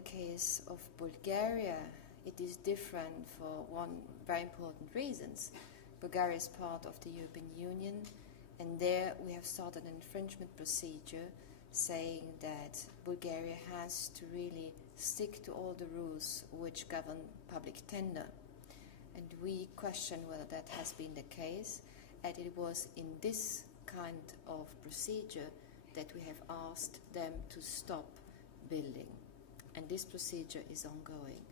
the case of Bulgaria, it is different for one very important reasons. Bulgaria is part of the European Union, and there we have started an infringement procedure saying that Bulgaria has to really stick to all the rules which govern public tender. And we question whether that has been the case, and it was in this kind of procedure that we have asked them to stop building. And this procedure is ongoing.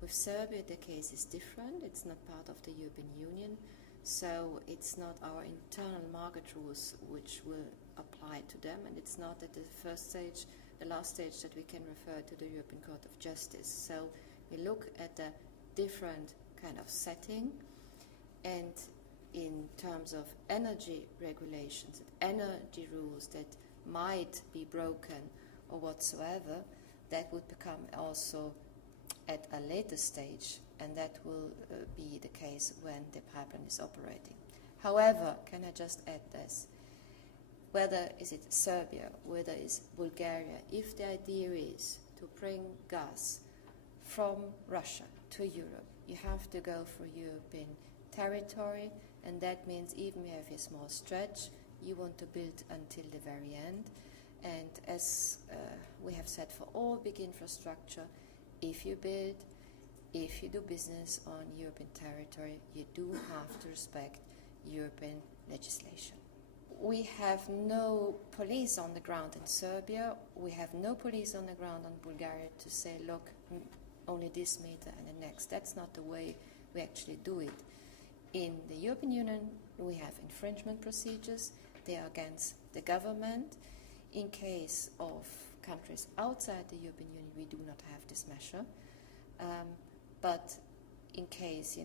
With Serbia, the case is different. It's not part of the European Union, so it's not our internal market rules which will apply to them, and it's not at the first stage, the last stage, that we can refer to the European Court of Justice. So we look at a different kind of setting, and in terms of energy regulations, energy rules that might be broken or whatsoever, that would become also at a later stage, and that will be the case when the pipeline is operating. However, can I just add this? Whether is it Serbia, whether it's Bulgaria, if the idea is to bring gas from Russia to Europe, you have to go for European territory, and that means even if you have a small stretch, you want to build until the very end. And as we have said for all big infrastructure, if you build, if you do business on European territory, you do have to respect European legislation. We have no police on the ground in Serbia. We have no police on the ground in Bulgaria to say, look, only this meter and the next. That's not the way we actually do it. In the European Union, we have infringement procedures. They are against the government. In case of countries outside the European Union, we do not have this measure. But in case,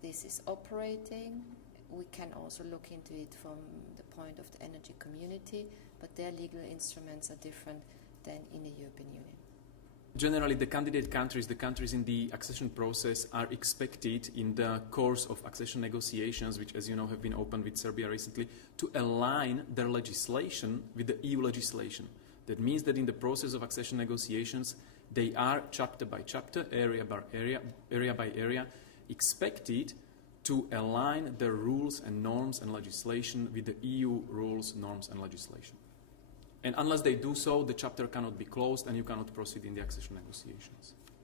this is operating, we can also look into it from the point of the energy community, but their legal instruments are different than in the European Union. Generally, the candidate countries, the countries in the accession process, are expected in the course of accession negotiations, which, as you know, have been opened with Serbia recently, to align their legislation with the EU legislation. That means that in the process of accession negotiations, they are chapter by chapter, area by area, expected to align their rules and norms and legislation with the EU rules, norms and legislation. And unless they do so, the chapter cannot be closed and you cannot proceed in the accession negotiations.